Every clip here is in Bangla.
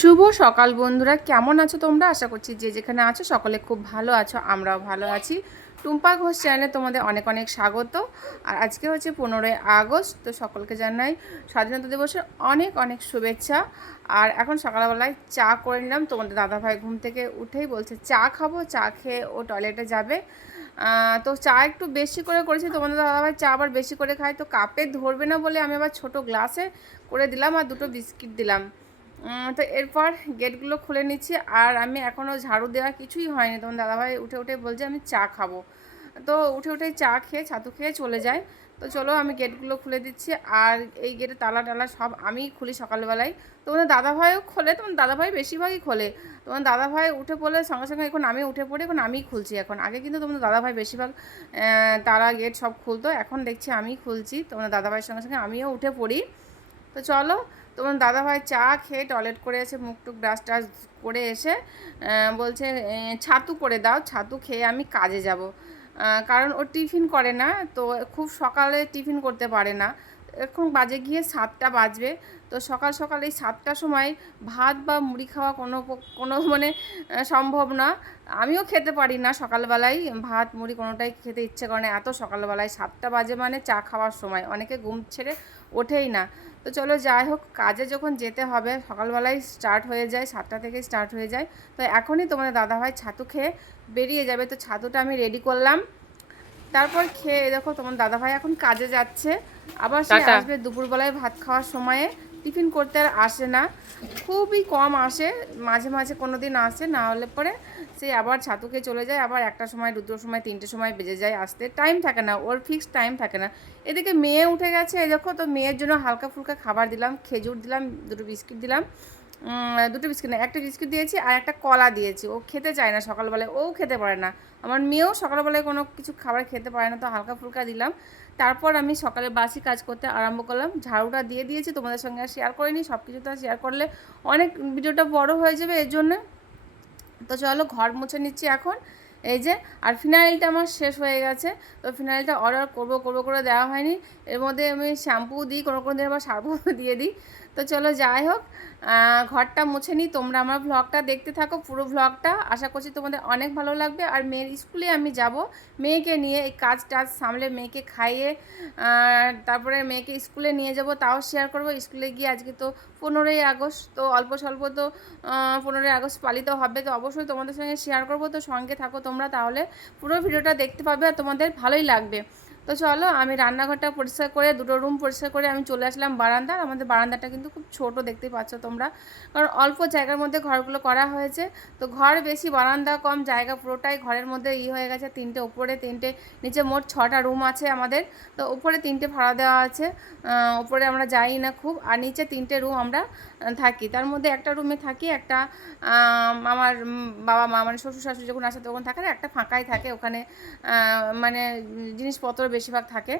শুভ সকাল বন্ধুরা, কেমন আছো তোমরা? আশা করছি যে যেখানে আছো সকলে খুব ভালো আছো, আমরাও ভালো আছি। টুম্পা ঘোষ চ্যানেলে তোমাদের অনেক অনেক স্বাগত। আর আজকে হচ্ছে পনেরোই আগস্ট, তো সকলকে জানাই স্বাধীনতা দিবসের অনেক অনেক শুভেচ্ছা। আর এখন সকালবেলায় চা করে নিলাম। তোমাদের দাদাভাই ঘুম থেকে উঠেই বলছে, চা খাব, চা খেয়ে ও টয়লেটে যাবে। তো চা একটু বেশি করে করেছি। তোমাদের দাদাভাই চা আবার বেশি করে খায়। তো কাপে ধরবে না বলে আমি আবার ছোট গ্লাসে করে দিলাম আর দুটো বিস্কিট দিলাম। তো এরপর গেটগুলো খুলে নিচ্ছি আর আমি এখনও ঝাড়ু দেওয়া কিছুই হয়নি। তখন দাদাভাই উঠে উঠে বলছে, আমি চা খাব। তো উঠে উঠে চা খেয়ে, ছাতু খেয়ে চলে যায়। তো চলো আমি গেটগুলো খুলে দিচ্ছি আর এই গেটে তালা টালা সব আমিই খুলি সকালবেলায়। তোমাদের দাদাভাইও খোলে তোমার দাদাভাই বেশিরভাগই খোলে। তোমার দাদাভাই উঠে পড়লে সঙ্গে সঙ্গে এখন আমি উঠে পড়ি, এখন আমিই খুলছি এখন। আগে কিন্তু তোমাদের দাদাভাই বেশিরভাগ তালা, গেট সব খুলতো, এখন দেখছি আমিই খুলছি। তোমাদের দাদাভাইয়ের সঙ্গে সঙ্গে আমিও উঠে পড়ি। তো চলো তোমার দাদাভাই চা খেয়ে টয়লেট করে এসে মুখ টুক ব্রাশ টাশ করে এসে বলছে ছাতু করে দাও, ছাতু খেয়ে আমি কাজে যাব। কারণ ও টিফিন করে না, তো খুব সকালে টিফিন করতে পারে না। এখন বাজে গিয়ে সাতটা বাজবে, তো সকাল সকাল এই সাতটার সময় ভাত বা মুড়ি খাওয়া কোনো কোনো মানে সম্ভব না। আমিও খেতে পারি না সকালবেলায় ভাত মুড়ি কোনোটাই খেতে ইচ্ছে করে না। এত সকালবেলায় সাতটা বাজে মানে চা খাওয়ার সময়। অনেকে ঘুম ছেড়ে ওঠেই না। তো চলো যাই হোক কাজে যখন যেতে হবে সকালবেলায় স্টার্ট হয়ে যায় সাতটা থেকে স্টার্ট হয়ে যায়। তো এখনই তোমাদের দাদাভাই ছাতু খেয়ে বেরিয়ে যাবে। তো ছাতুটা আমি রেডি করলাম। তারপর খেয়ে দেখো তোমার দাদাভাই এখন কাজে যাচ্ছে। আবার সে আসবে দুপুরবেলায় ভাত খাওয়ার সময়ে। টিফিন করতে আর আসে না। খুবই কম আসে, মাঝে মাঝে কোনো দিন আসে, না হলে পরে সে আবার ছাতুকে চলে যায়, আবার একটা সময় দুটোর সময়, তিনটে সময় বেজে যায়, আসতে টাইম থাকে না, ওর ফিক্সড টাইম থাকে না। এদিকে মেয়ে উঠে গেছে দেখো তো মেয়ের জন্য হালকা ফুলকা খাবার দিলাম, খেজুর দিলাম, দুটো বিস্কিট দিলাম দুটো বিস্কিট না, একটা বিস্কিট দিয়েছি আর একটা কলা দিয়েছি, ও খেতে চায় না, সকালবেলায় ও খেতে পারে না। আমার মেয়েও সকালবেলায় কোনো কিছু খাবার খেতে পারে না, তো হালকা ফুলকা দিলাম। তারপর আমি সকালে বাসি কাজ করতে আরম্ভ করলাম। ঝাড়ুটা দিয়ে দিয়েছি, তোমাদের সঙ্গে আর শেয়ার করিনি সব কিছু তো শেয়ার করলে অনেক ভিডিওটা বড় হয়ে যাবে এর জন্য। তো চলো ঘর মুছে নিচ্ছি এখন। এই যে, আর ফিনাইলটা আমার শেষ হয়ে গেছে। তো ফিনাইলটা অর্ডার করব করব করে দেওয়া হয়নি। এর মধ্যে আমি শ্যাম্পু দিই, কোনো কোনো দিন আবার সার্ফও দিয়ে দিই। তো চলো যাই হোক ঘরটা মুছে নিই তোমরা আমার ভ্লগটা দেখতে থাকো, পুরো ভ্লগটা আশা করছি তোমাদের অনেক ভালো লাগবে। আর মেয়ের স্কুলে আমি যাব। মেয়েকে নিয়ে এই কাজ টাজ সামলে মেয়েকে খাইয়ে তারপরে মেয়েকে স্কুলে নিয়ে যাব। তাও শেয়ার করব। স্কুলে গিয়ে আজকে তো পনেরোই আগস্ট। তো অল্প স্বল্প তো পনেরোই আগস্ট পালিত হবে। তো অবশ্যই তোমাদের সঙ্গে শেয়ার করব। তো সঙ্গে থাকো তোমরা। তাহলে পুরো ভিডিওটা দেখতে পাবে আর তোমাদের ভালোই লাগবে। তো চলো আমি রান্নাঘরটা পরিষ্কার করে, দুটো রুম পরিষ্কার করে আমি চলে আসলাম বারান্দার। আমাদের বারান্দাটা কিন্তু খুব ছোট দেখতে পাচ্ছ তোমরা। কারণ অল্প জায়গার মধ্যে ঘরগুলো করা হয়েছে। তো ঘর বেশি, বারান্দা কম, জায়গা পুরোটাই ঘরের মধ্যে ই হয়ে গেছে। তিনটে উপরে তিনটে, নিচে মোট ছটা রুম আছে আমাদের। তো উপরে তিনটে ভাড়া দেওয়া আছে। উপরে আমরা যাই না খুব। আর নিচে তিনটে রুম আমরা থাকি। তার মধ্যে একটা রুমে থাকি, একটা আমার বাবা মা মানে শ্বশুর শাশুড়ি যখন আসে তখন থাকে একটা ফাঁকাই থাকে ওখানে। মানে জিনিসপত্র বেশিরভাগ থাকে।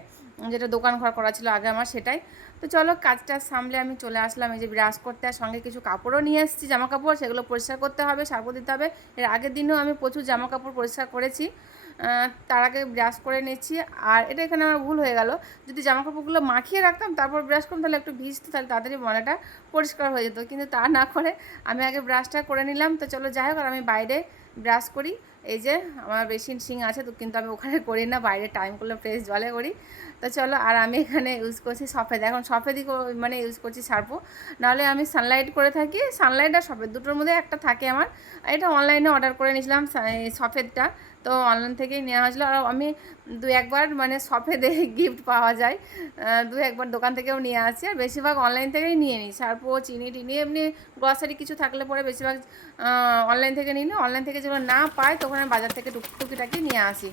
যেটা দোকান ঘর করা ছিল আগে আমার সেটাই। তো চলো কাজটা সামলে আমি চলে আসলাম। এই যে ব্রাশ করতে আর সঙ্গে কিছু কাপড়ও নিয়ে এসেছি জামা কাপড় সেগুলো পরিষ্কার করতে হবে সার্প দিতে হবে। এর আগের দিনেও আমি প্রচুর জামা কাপড় পরিষ্কার করেছি। তার আগে ব্রাশ করে নিচ্ছি আর এটা এখানে আমার ভুল হয়ে গেল। যদি জামা কাপড়গুলো মাখিয়ে রাখতাম, তারপর ব্রাশ করতাম, তাহলে একটু ভিজতো, তাহলে তাড়াতাড়ি ময়লাটা পরিষ্কার হয়ে যেত। কিন্তু তা না করে আমি আগে ব্রাশটা করে নিলাম। তো চলো যাই হোক, আর আমি বাইরে ব্রাশ করি। এই যে আমার বেশি সিং আছে তো কিন্তু আমি ওখানে করি না, বাইরে টাইম করলে ফ্রেশ জলে করি। তো চলো, আর আমি এখানে ইউজ করছি সফেদ। এখন সফেদই মানে ইউজ করছি সার্পো নাহলে আমি সানলাইট করে থাকি। সানলাইট আর সফেদ দুটোর মধ্যে একটা থাকে আমার। এটা অনলাইনে অর্ডার করে নিয়েছিলাম সফেদটা। তো অনলাইন থেকেই নেওয়া হয়েছিল। আর আমি দু একবার মানে সফেদে গিফট পাওয়া যায়। দু একবার দোকান থেকেও নিয়ে আসি আর বেশিরভাগ অনলাইন থেকেই নিয়ে নিই। সার্পো চিনি টিনি এমনি গ্রসারি কিছু থাকলে পরে বেশিরভাগ অনলাইন থেকে নিই অনলাইন থেকে যেগুলো না পাই, তখন আমি বাজার থেকে টুক টুকিটাকি নিয়ে আসি।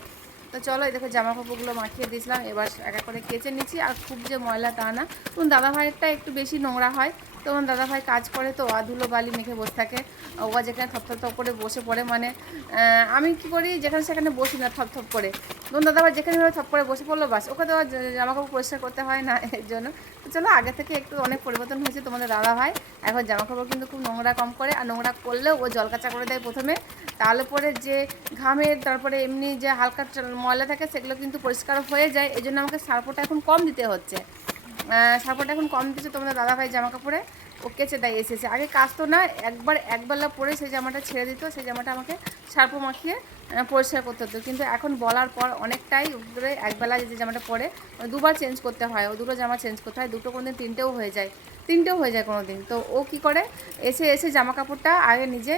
তো চলো এই দেখো জামা কাপড়গুলো মাখিয়ে দিয়েছিলাম, এবার এক এক করে কেচে নিচ্ছি। আর খুব যে ময়লা তা না। দাদা ভাইয়েরটা একটু বেশি নোংরা হয়। তখন দাদা ভাই কাজ করে তো আধুলো বালি মেখে বসে থাকে। ও যেখানে থপ থপ করে বসে পড়ে মানে আমি কি করি, যেখানে সেখানে বসি না থপ থপ করে। তখন দাদা ভাই যেখানে থপ করে বসে পড়ল, বাস, ওকে তো আর জ- জামা কাপড় পরিষ্কার করতে হয় না এর জন্য। তো চলো, আগে থেকে একটু অনেক পরিবর্তন হয়েছে তোমাদের দাদা ভাই এখন জামা কাপড় কিন্তু খুব নোংরা কম করে, আর নোংরা করলেও ও জল কাঁচা করে দেয় প্রথমে। তাহলে পরে যে ঘামের, তারপরে এমনি যে হালকা ময়লা থাকে, সেগুলো কিন্তু পরিষ্কার হয়ে যায়। এই জন্য আমাকে সার্পোটা এখন কম দিতে হচ্ছে। সার্পোটা এখন কম দিচ্ছে তোমাদের দাদা ভাই জামা কাপড়ে ও কেচে দেয় এসেছে। আগে কাচতো না, একবার একবেলা পরে সেই জামাটা ছেড়ে দিত, সেই জামাটা আমাকে সার্প মাখিয়ে পরিষ্কার করতে হতো। কিন্তু এখন বলার পর অনেকটাই উপরে একবেলা যে জামাটা পরে দুবার চেঞ্জ করতে হয়। ও দুটো জামা চেঞ্জ করতে হয়, দুটো কোনো দিন তিনটেও হয়ে যায়। তিনটেও হয়ে যায় কোনো দিন তো ও কি করে? এসে এসে জামা কাপড়টা আগে নিজে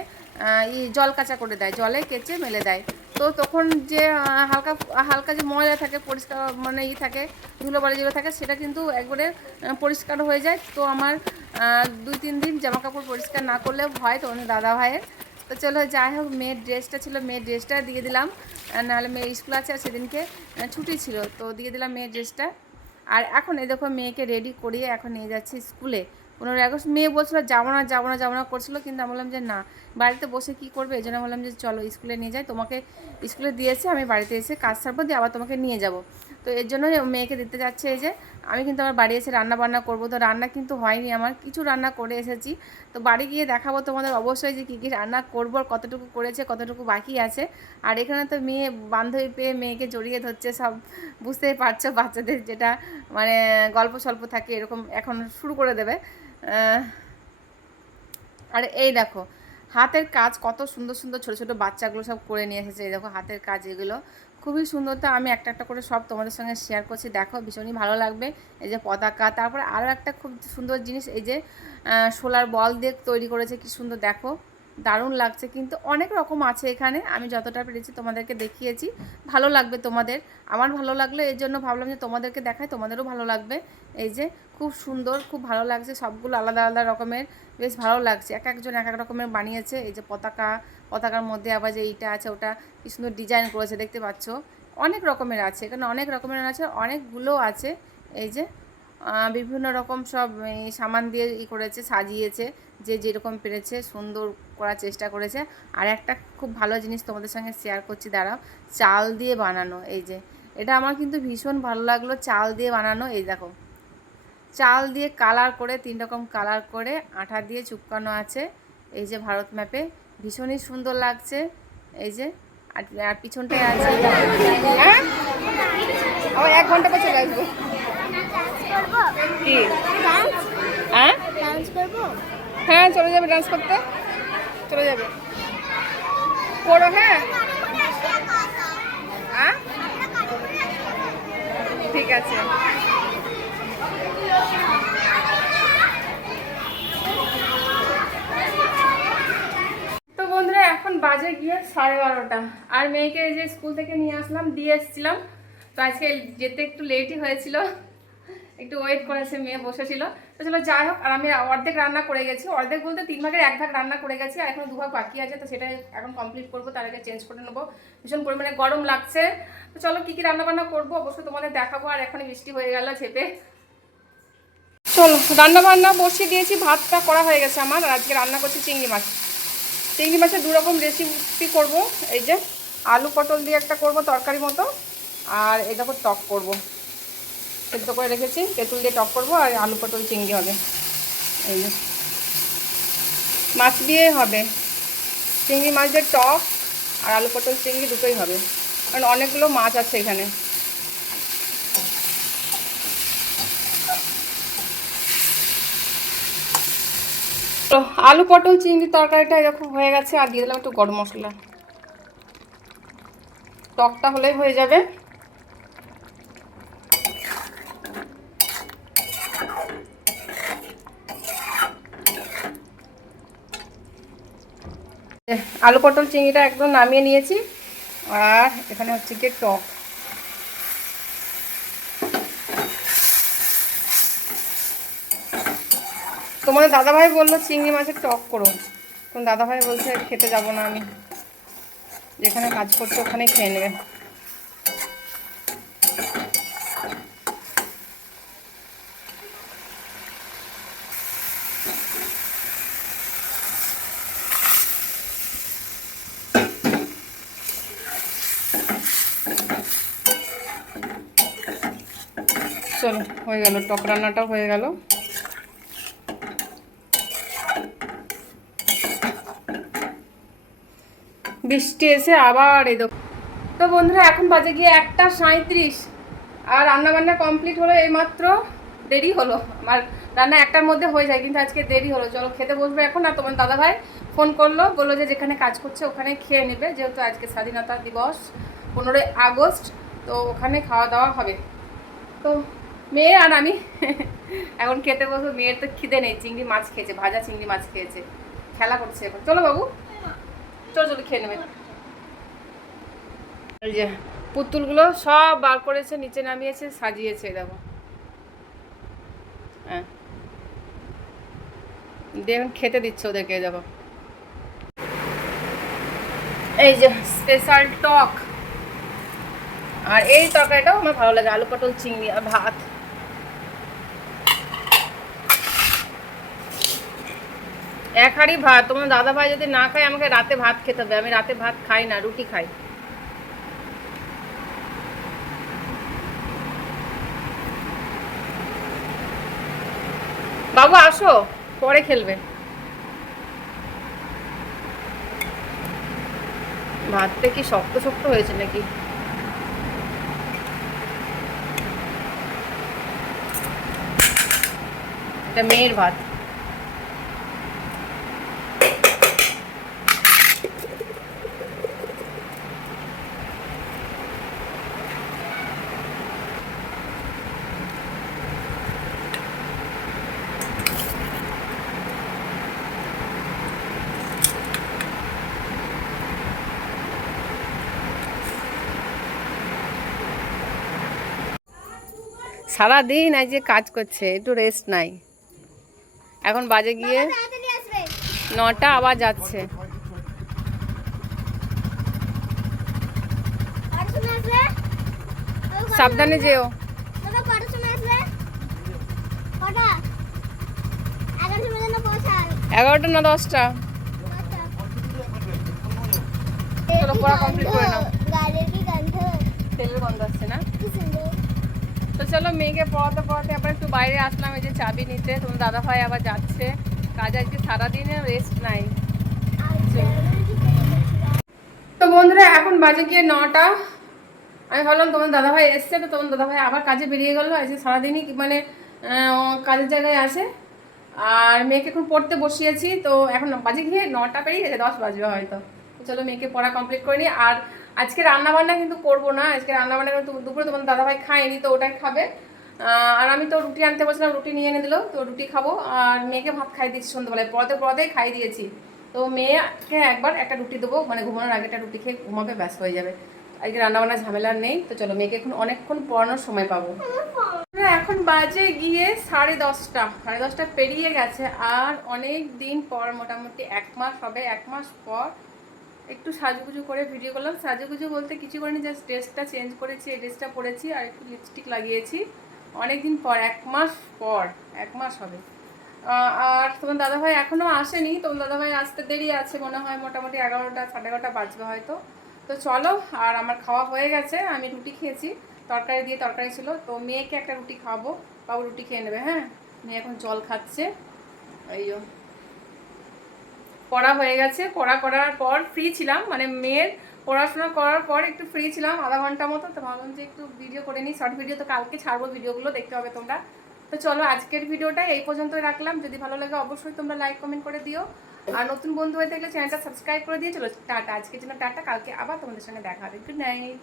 ই জল কাঁচা করে দেয়। জলে কেচে মেলে দেয়। তো তখন যে হালকা হালকা যে ময়লা থাকে, পরিষ্কার মানে ই থাকে ধুলো বালি যেগুলো থাকে, সেটা কিন্তু একবারে পরিষ্কার হয়ে যায়। তো আমার দুই, তিন দিন জামা কাপড় পরিষ্কার না করলেও ভয় তো অন্য দাদা ভাইয়ের। তো চলো যাই হোক, মেয়ের ড্রেসটা ছিল, মেয়ের ড্রেসটা দিয়ে দিলাম। নাহলে মেয়ের স্কুল আছে, আর সেদিনকে ছুটি ছিল, তো দিয়ে দিলাম মেয়ের ড্রেসটা। আর এখন এই দেখো, মেয়েকে রেডি করিয়ে এখন নিয়ে যাচ্ছি স্কুলে। পনেরোই আগস্ট, মেয়ে বলছিল, যাব না যাব না যাব না, করছিল, কিন্তু আমি বললাম যে, না। বাড়িতে বসে কি করবে? এই জন্য বললাম যে, চলো, স্কুলে নিয়ে যাই, তোমাকে স্কুলে দিয়েছে, আমি বাড়িতে এসে কাজ সারবো, দিয়ে আবার তোমাকে নিয়ে যাব। তো এর জন্য মেয়েকে দিতে যাচ্ছে এই যে, আমি কিন্তু আমার বাড়ি এসে রান্না বান্না করব। তো রান্না কিন্তু হয়নি আমার, কিছু রান্না করে এসেছি। তো বাড়ি গিয়ে দেখাবো তোমাদের অবশ্যই যে, কী কী রান্না করব, আর কতটুকু করেছে, কতটুকু বাকি আছে। আর এখানে তো মেয়ে, বান্ধবী পেয়ে মেয়েকে জড়িয়ে ধরছে, সব বুঝতেই পারছ, বাচ্চাদের যেটা মানে গল্প স্বল্প থাকে, এরকম এখন শুরু করে দেবে। আর এই দেখো, হাতের কাজ কত সুন্দর সুন্দর ছোটো ছোটো বাচ্চাগুলো সব করে নিয়ে এসেছে। এই দেখো হাতের কাজ এগুলো। খুবই সুন্দর তো, আমি একটা একটা করে সব তোমাদের সঙ্গে শেয়ার করছি। দেখো ভীষণই ভালো লাগবে। এই যে পতাকা, তারপরে আরও একটা খুব সুন্দর জিনিস, এই যে সোলার বল দিয়ে তৈরি করেছে, কি সুন্দর দেখো। দারুণ লাগছে। কিন্তু অনেক রকম আছে এখানে। আমি যতটা পেরেছি তোমাদেরকে দেখিয়েছি। ভালো লাগবে তোমাদের। আমার ভালো লাগল এই জন্য ভাবলাম যে তোমাদেরকে দেখায় তোমাদেরও ভালো লাগবে। এই যে খুব সুন্দর, খুব ভালো লাগছে, সবগুলো আলাদা আলাদা রকমের। বেশ ভালো লাগছে। এক একজন এক এক রকমের বানিয়েছে। এই যে পতাকা, পতাকার মধ্যে আবার যে এইটা আছে, ওটা কি সুন্দর ডিজাইন করেছে, দেখতে পাচ্ছ? অনেক রকমের আছে। এখানে অনেক রকমের আছে, অনেকগুলো আছে। এই যে বিভিন্ন রকম সব সামান দিয়ে ই করেছে, সাজিয়েছে, যে যেরকম পেরেছে, সুন্দর করার চেষ্টা করেছে। আর একটা খুব ভালো জিনিস তোমাদের সঙ্গে শেয়ার করছি, দাঁড়াও। চাল দিয়ে বানানো, এই যে। এটা আমার কিন্তু ভীষণ ভালো লাগল, চাল দিয়ে বানানো, এই দেখো। চাল দিয়ে কালার করে, তিন রকম কালার করে আঠা দিয়ে চুপকানো আছে, এই যে ভারত ম্যাপে। ভীষণই সুন্দর লাগছে, এই যে। আর পিছনটায় আছে হ্যাঁ? এক ঘণ্টা পর চলে আসব। কি? হ্যাঁ? ডান্স করব? হ্যাঁ চলে যাবে ডান্স করতে। চলে যাবে। করো হ্যাঁ। ঠিক আছে। তো বন্ধুরা এখন বাজে গিয়ে সাড়ে বারোটা। আর মেয়েকে যে স্কুল থেকে নিয়ে আসলাম দিয়ে এসেছিলাম। তো আজকে যেতে একটু লেটই হয়েছিল। একটু ওয়েট করেছে মেয়ে বসেছিল। তো চলো যাই হোক, আর আমি অর্ধেক রান্না করে গেছি। অর্ধেক বলতে তিন ভাগের এক ভাগ রান্না করে গেছি, আর এখন দু ভাগ বাকি আছে, তো সেটাই এখন কমপ্লিট করব, তার আগে চেঞ্জ করে নেব। ভীষণ পরিমাণে গরম লাগছে। তো চলো কী কী রান্না বান্না করব? অবশ্যই তোমাদের দেখাবো, আর এখনই বৃষ্টি হয়ে গেল ছেপে চলো রান্না বান্না বসিয়ে দিয়েছি, ভাতটা করা হয়ে গেছে আমার, আর আজকে রান্না করছি চিংড়ি মাছ। চিংড়ি মাছের দু রকম রেসিপি করব, এই যে আলু পটল দিয়ে একটা করব তরকারি মতো, আর এই দেখো টক করব। সেদ্ধ করে রেখেছি, তেঁতুল দিয়ে টক করব আর আলু পটল চিংড়ি হবে। এই যে। মাছ দিয়ে হবে। চিংড়ি মাছ দিয়ে টক আর আলু পটল চিংড়ি দুটোই হবে। কারণ অনেকগুলো মাছ আছে এখানে। তো আলু পটল চিংড়ি তরকারিটা এরকম হয়ে গেছে, আর দিয়ে দিলাম একটু গরম মশলা। টকটা হলেই হয়ে যাবে। আলু পটল চিংড়িটা একদম নামিয়ে নিয়েছি। আর এখানে হচ্ছে গিয়ে টক। তোমাদের দাদাভাই বলল চিংড়ি মাছের টক করো। তোমার দাদাভাই বলছে খেতে যাব না আমি। যেখানে কাজ করছে ওখানেই খেয়ে নেবে। চলো হয়ে গেল, টক রান্নাটাও হয়ে গেল। বৃষ্টি এসে আবার এই তো বন্ধুরা, এখন বাজে গিয়ে একটা সাঁত্রিশ আর রান্নাবান্না কমপ্লিট হলো এইমাত্র দেরি হলো। আমার রান্না একটার মধ্যে হয়ে যায়, কিন্তু আজকে দেরি হলো। চলো খেতে বসবে এখন, আর তোমার দাদাভাই ফোন করল, বলল যে যেখানে কাজ করছে ওখানে খেয়ে নেবে, যেহেতু আজকে স্বাধীনতা দিবস, পনেরোই আগস্ট, তো ওখানে খাওয়া দাওয়া হবে। তো মেয়ে আর আমি। এখন খেতে বসবো, মেয়ের তো খিদে নেই, চিংড়ি মাছ খেয়েছে, ভাজা চিংড়ি মাছ খেয়েছে। খেলা করছে এখন চলো বাবু। চলো চলো, খেয়ে নেবে। যে, পুতুলগুলো সব বার করেছে, নিচে নামিয়েছে, সাজিয়েছে দেখো। হ্যাঁ। দেখুন খেতে দিচ্ছে ওদেরকে দেখো। এই যে, স্পেশাল টক। আর এই তরকারিটাও আমার ভালো লাগে, আলু পটল, চিংড়ি আর ভাত। এক হাঁড়ি ভাত, তোমার দাদা ভাই যদি না খায়, আমাকে রাতে ভাত খেতে হবে। আমি রাতে ভাত খাই না, রুটি খাই। বাবু, আসো, পরে খেলবে। ভাতটা কি শক্ত শক্ত হয়েছে নাকি? এটা মেয়ের ভাত। সারাদিন আজ যে কাজ করছে একটু রেস্ট নাই। এখন বাজে গিয়ে নটা আবার যাচ্ছে। সাবধানে যেও। এগারোটা না দশটা? পড়া complete করে নাও। তেলের গন্ধ আসছে না? চলো মেয়েকে পড়াতে পড়াতে আবার একটু বাইরে আসলাম, এই যে চাবি নিতে। তোমার দাদা ভাই আবার যাচ্ছে। কাজ আজকে সারাদিনে রেস্ট নাই। তো বন্ধুরা, এখন বাজে গিয়ে নটা। আমি ভাবলাম তোমার দাদাভাই এসছে, তো তোমার দাদাভাই আবার কাজে বেরিয়ে গেলো। আজকে সারাদিনই মানে কাজের জায়গায় আসে আর মেয়েকে এখন পড়তে বসিয়েছি, তো এখন বাজে গিয়ে নটা পেরিয়ে গেছে দশ বাজবে হয়তো। চলো মেয়েকে পড়া কমপ্লিট করে নিই। আর আজকে রান্না বান্না কিন্তু করব না, আজকে রান্না বান্না কিন্তু দুপুরে তোমার দাদাভাই খায়নি, তো ওটাই খাবে। আর আমি তো রুটি আনতে বলছিলাম, রুটি নিয়ে এনে দিলো, তো রুটি খাব। আর মেয়েকে ভাত খাই দিচ্ছি সন্ধ্যাবেলায় পড়াতে পড়াতেই খাই দিয়েছি। তো মেয়েকে একবার একটা রুটি দেবো মানে ঘুমানোর আগে একটা রুটি খেয়ে ঘুমাবে, ব্যস্ত হয়ে যাবে। আজকে রান্নাবান্না ঝামেলা নেই, তো চলো মেয়েকে এখন অনেকক্ষণ পড়ানোর সময় পাবো। এখন বাজে গিয়ে সাড়ে দশটা সাড়ে দশটা পেরিয়ে গেছে, আর অনেক দিন পর, মোটামুটি এক মাস হবে, এক মাস পর একটু সাজুগুজু করে ভিডিও করলাম। সাজুগুজু বলতে কিছু করিনি জাস্ট ড্রেসটা চেঞ্জ করেছি, এই ড্রেসটা পরেছি আর একটু লিপস্টিক লাগিয়েছি। অনেক দিন পর, এক মাস পর, এক মাস হবে। আর তোমার দাদাভাই এখনও আসেনি তোমার দাদাভাই আসতে দেরি আছে, মনে হয় মোটামুটি এগারোটা, সাড়ে এগারোটা বাজবে হয়তো। তো চলো, আর আমার খাওয়া হয়ে গেছে, আমি রুটি খেয়েছি, তরকারি দিয়ে তরকারি ছিল। তো মেয়েকে একটা রুটি খাওয়াবো, বাবু রুটি খেয়ে নেবে হ্যাঁ? মেয়ে এখন জল খাচ্ছে, এই পড়া হয়ে গেছে। পড়া করার পর ফ্রি ছিলাম। মানে মেয়ের পড়াশোনা করার পর একটু ফ্রি ছিলাম আধা ঘণ্টা মতো। তো ভাবলাম যে একটু ভিডিও করে নিই। শর্ট ভিডিও তো কালকে ছাড়বো। ভিডিওগুলো দেখতে হবে তোমরা। তো চলো আজকের ভিডিওটা এই পর্যন্তই রাখলাম। যদি ভালো লাগে অবশ্যই তোমরা লাইক কমেন্ট করে দিও। আর নতুন বন্ধু হয়ে থাকলে চ্যানেলটা সাবস্ক্রাইব করে দিয়ে চলো টাটা। আজকের জন্য টাটা। কালকে আবার তোমাদের সঙ্গে দেখা হবে। Good night